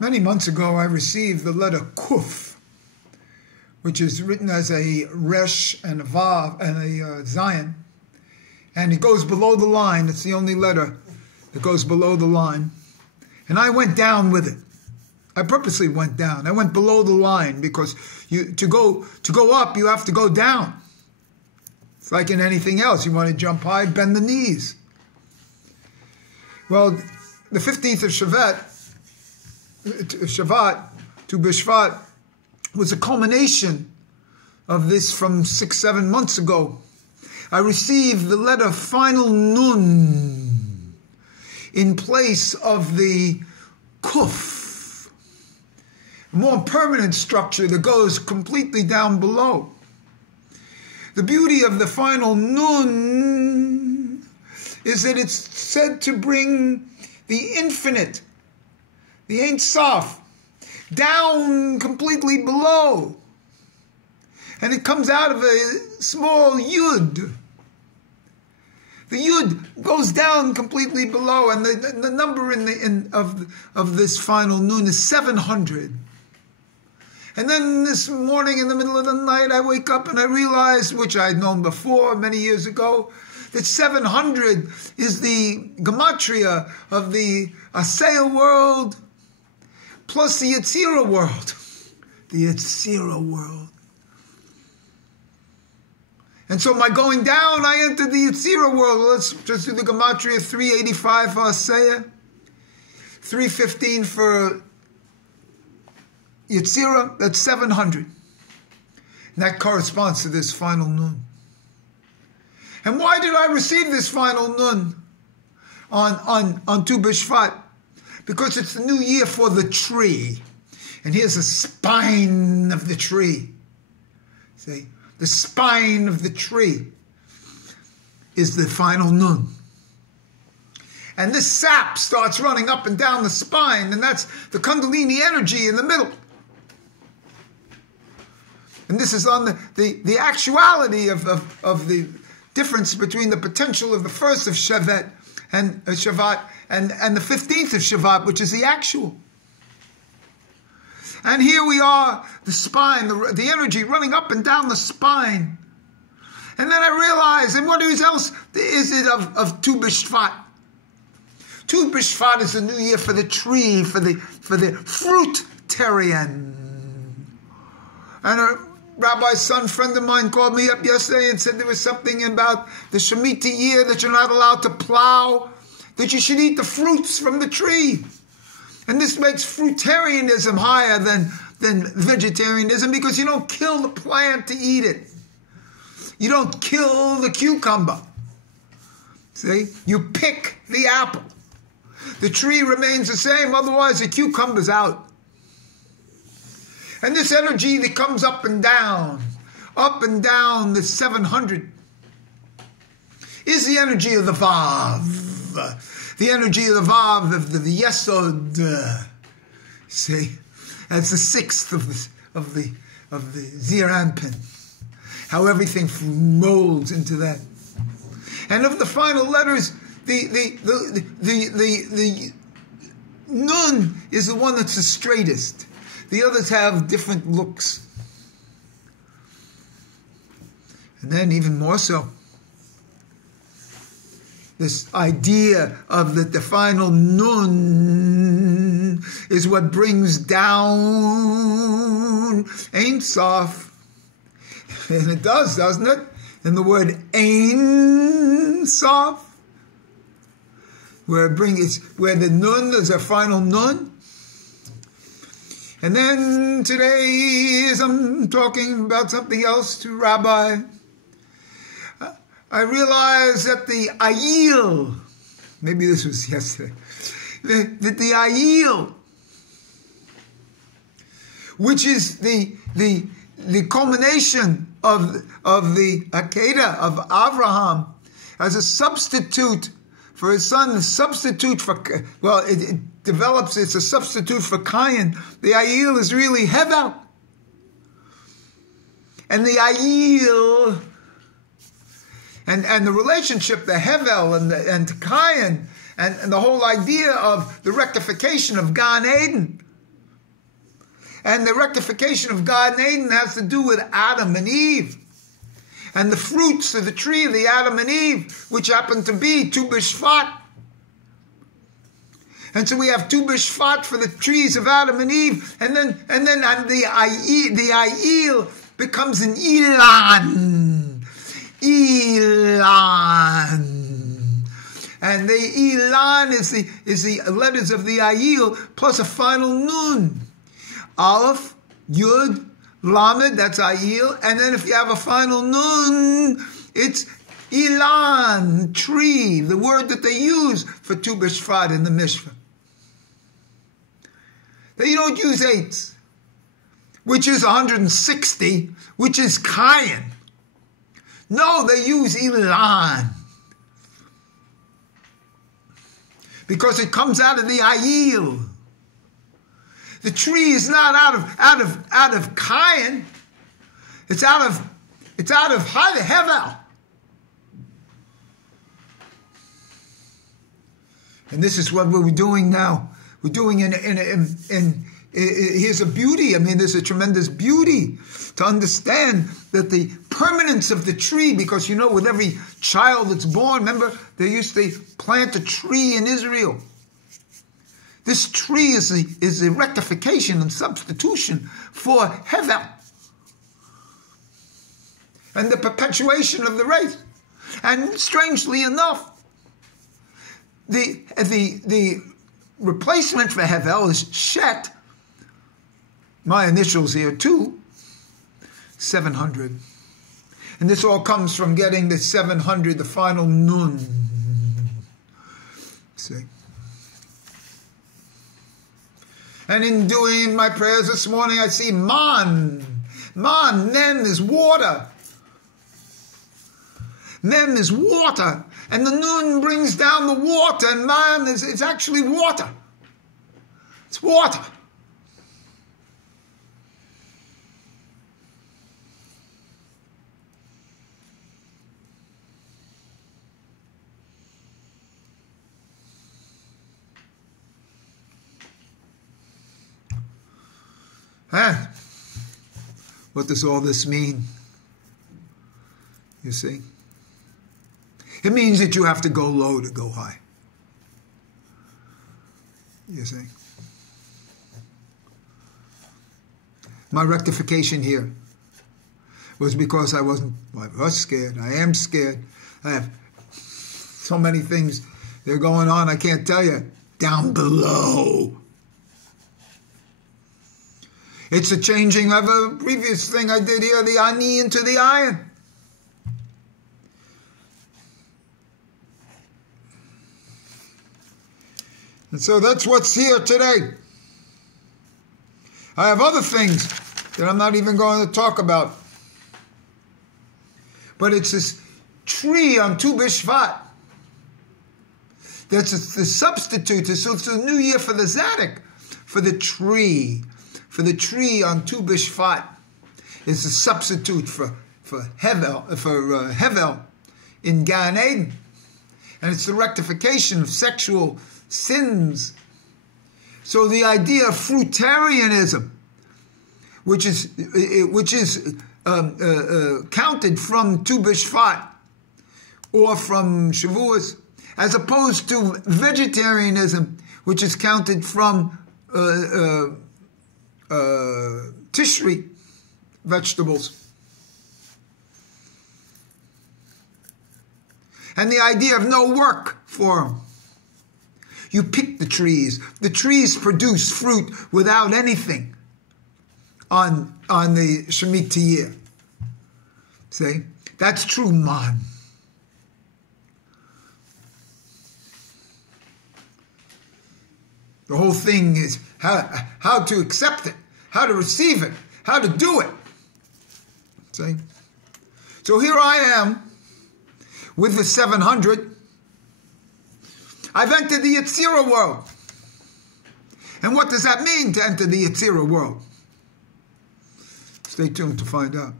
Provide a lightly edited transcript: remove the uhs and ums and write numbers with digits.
Many months ago, I received the letter Kuf, which is written as a Resh and a Vav and a Zion. And it goes below the line. It's the only letter that goes below the line. And I went down with it. I purposely went down. I went below the line because to go up, you have to go down. It's like in anything else. You want to jump high, bend the knees. Well, the 15th of Shavat, Tu B'Shvat, was a culmination of this from 6-7 months ago. I received the letter final Nun in place of the Kuf, a more permanent structure that goes completely down below. The beauty of the final Nun is that it's said to bring the infinite, the Ein Sof, down completely below. And it comes out of a small Yud. The Yud goes down completely below, and the number of this final Nun is 700. And then this morning, in the middle of the night, I wake up and I realize, which I had known before many years ago, that 700 is the gematria of the Asaya world plus the Yetzirah world. The Yetzirah world. And so by going down, I entered the Yetzirah world. Let's just do the gematria: 385 for Asaya, 315 for Yetzirah. That's 700. And that corresponds to this final Nun. And why did I receive this final Nun on Tu B'Shvat? Because it's the new year for the tree. And here's the spine of the tree. See? The spine of the tree is the final Nun. And this sap starts running up and down the spine, and that's the Kundalini energy in the middle. And this is on the actuality of the difference between the potential of the first of Shavat and the 15th of Shavat, which is the actual. And here we are, the spine, the energy running up and down the spine. And then I realized, and what else is it of Tu B'Shvat? Tu B'Shvat is the new year for the tree, for the fruitarian. And a rabbi's son, friend of mine, called me up yesterday and said there was something about the Shemitah year that you're not allowed to plow, that you should eat the fruits from the tree. And this makes fruitarianism higher than vegetarianism, because you don't kill the plant to eat it. You don't kill the cucumber. See? You pick the apple. The tree remains the same, otherwise the cucumber's out. And this energy that comes up and down the 700, is the energy of the Vav. The energy of the Vav, of the Yesod. See? That's the 6th of the Zir Anpin. How everything molds into that. And of the final letters, the Nun is the one that's the straightest. The others have different looks. And then even more so, this idea of that the final Nun is what brings down Ein Sof. And it does, doesn't it? And the word Ein Sof, where the Nun is a final Nun. And then today, as I'm talking about something else to Rabbi, I realized that the Ayil, maybe this was yesterday, that the Ayil, which is the culmination of the Akedah of Avraham as a substitute for his son, a substitute for, well, it develops, it's a substitute for Cain. The Ayil is really Hevel. And the Ayil, and the relationship, the Hevel and Cain, and the whole idea of the rectification of Gan Eden, And the rectification of God and Eden has to do with Adam and Eve. And the fruits of the tree of the Adam and Eve, which happen to be Tu B'Shvat. And so we have Tu B'Shvat for the trees of Adam and Eve. And then the Ayil becomes an Ilan. Ilan. And the Ilan is the letters of the Ayil plus a final Nun. Aleph, Yud, Lamed, that's Ayil. And then if you have a final Nun, it's Ilan, tree, the word that they use for Tu B'Shvat in the Mishra. They don't use 8, which is 160, which is Kayin. No, they use Ilan. Because it comes out of the Ayil. The tree is not out of Kayin. It's out of Hevel. And this is what we're doing now. We're doing here's a beauty. I mean, there's a tremendous beauty to understand that the permanence of the tree, because with every child that's born, remember, they used to plant a tree in Israel. This tree is a rectification and substitution for Hevel. And the perpetuation of the race. And strangely enough, the replacement for Hevel is Shet. My initials here too, 700. And this all comes from getting the 700, the final Nun. See? And in doing my prayers this morning, I see Man. Man, Mem is water. Mem is water. And the Nun brings down the water, and Man is actually water. It's water. And what does all this mean? You see? It means that you have to go low to go high. You see? My rectification here was because I was scared. I am scared. I have so many things that are going on, I can't tell you, down below. It's a changing of a previous thing I did here, the Ani into the Ayin. And so that's what's here today. I have other things that I'm not even going to talk about. But it's this tree on Tu B'Shvat. That's the substitute. So it's a new year for the Zadok, for the tree. For the tree on Tu B'Shvat is a substitute for Hevel in Gan Eden. And it's the rectification of sexual sins. So the idea of fruitarianism, which is counted from Tu B'Shvat or from Shavuos, as opposed to vegetarianism, which is counted from Tishri, vegetables. And the idea of no work for them. You pick the trees. The trees produce fruit without anything on the Shemitah year. See? That's true man. The whole thing is how to accept it, how to receive it, how to do it. See? So here I am with the 700. I've entered the Yetzirah world. And what does that mean to enter the Yetzirah world? Stay tuned to find out.